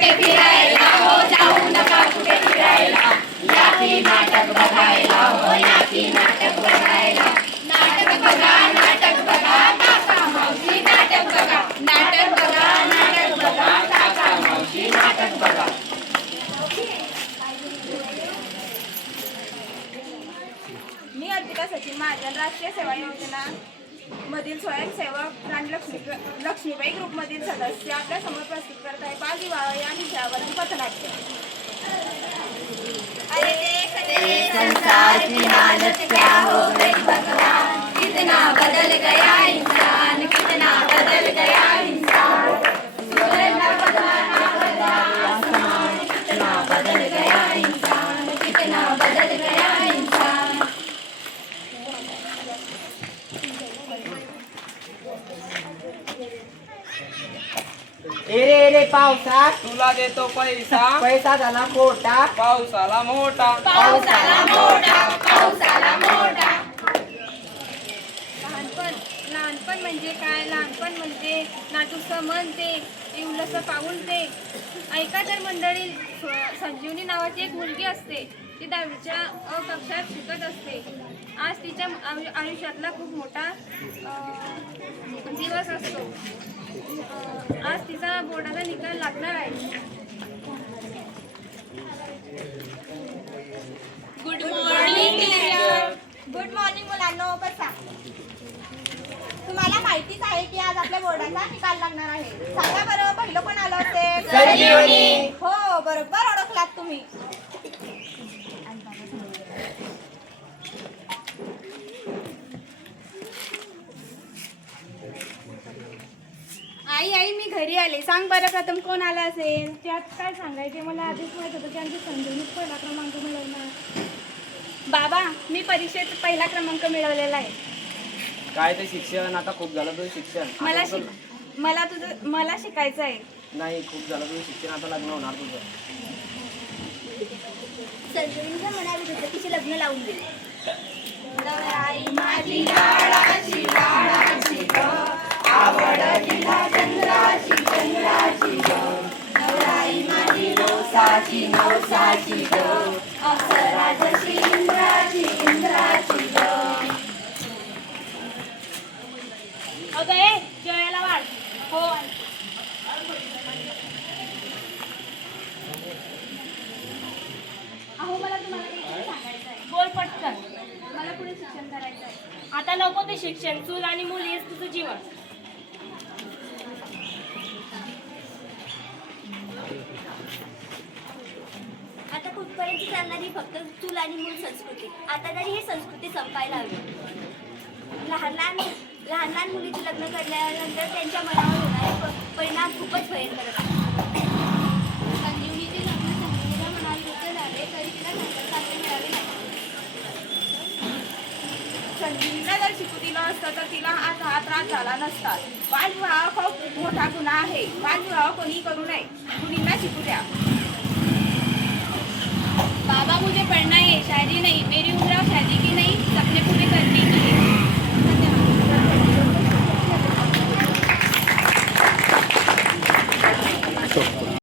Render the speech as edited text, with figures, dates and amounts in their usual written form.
कुठे फिरायला, हो जाऊ नका कुठे फिरायला, या की नाटक बघायला, हो या की नाटक बघायला. नाटक बघा, नाटक बघा, काका मावशी नाटक बघा, नाटक बघा, नाटक बघा, काका मावशी नाटक बघा. मी अर्पिता सचिन महाजन, राष्ट्रीय सेवा योजना मधील स्वयंसेवक राणी लक्ष्मीबाई ग्रुपमधील सदस्य आपल्या समोर प्रस्तुत करत आहे बालविवाह या विषयावरील पथनाट्य. अरे देख तेरे संसार की हालत क्या हो गई भगवान, कितना बदल गया इंसान, कितना बदल गया इंसान. सूरज बदला ना बदला आसमान, कितना बदल गया इंसान, कितना बदल गया इंसान. रे पावसा तुला देतो पैसा, पैसा झाला खोटा, पावसाला मोठा. पावसाला मोठा, पावसाला मोठा. लहानपण म्हणजे काय? लहानपण म्हणजे नाटूचं मन ते, इवलंसं पाऊल ते. ऐका तर मंडळी, संजीवनी नावाची एक मुलगी असते. ती 10वीच्या कक्षात शिकत असते. आज तिच्या आयुष्यातला खूप मोठा दिवस असतो. आज तिचा बोर्डाचा निकाल लागणार आहे. Good morning teacher. Good morning मुलांनो, बसा. तुम्हाला माहितीच आहे की आज आपल्या बोर्डाचा निकाल लागणार आहे. सांगा बरं, पहिलं कोण आलं असेल? संजीवनी. हो, बरोबर ओळखलात तुम्ही. आई मी घरी आले. सांग बरं, प्रथम कोण आलं असेल? त्यात काय सांगायचे, मला आधीच माहित होतं की आमची संजीवनीत पहिला क्रमांक मिळवणार. बाबा, मी परीक्षेत पहिला क्रमांक मिळवलेला आहे. काय ते शिक्षण, आता खूप झालं तुझं शिक्षण. मला शिकायचं आहे. नाही, खूप झालं तुझं शिक्षण, आता लग्न होणार तुझं. संजीवनीच्या मनात होतं तिचे लग्न लावून दिले. नवराई माझी लाडाची लाडाची ग, आवड तिला चंद्राची चंद्राची ग. नवराई माझी नवसाची नवसाची ग, अप्सरा जशी इंद्राची इंद्राची ग. अगं जेवायला वाढ. हो. अहो, मला तुम्हाला काहीतरी सांगायचं आहे. बोल पटकन. मला पुढे शिक्षण करायचं आहे. आता नको ते शिक्षण, चूल आणि मुली हेच तुझं जीवन. आता कुठपर्यंत चालणारी फक्त चूल आणि मूल संस्कृती. आता तरी ही संस्कृती संपायला हवी. लहान लहान मुलीचे लग्न करण्यानंतर त्यांच्या मनावर होणारे परिणाम खूपच भयंकर असतात. संजीवनीचे लग्न संजीवनीच्या मनाविरुद्ध झाले तरी तिला संकल्पाचे मिळाले नाही. संजीवनीला जर शिकू दिलं असतं तर तिला आज हा त्रास झाला नसता. बालविवाह खूप मोठा गुन्हा आहे. बालविवाह कोणी करू नये. मुलींना शिकू द्या. बाबा मुझे पढ़ना है, शायरी नहीं. मेरी उम्र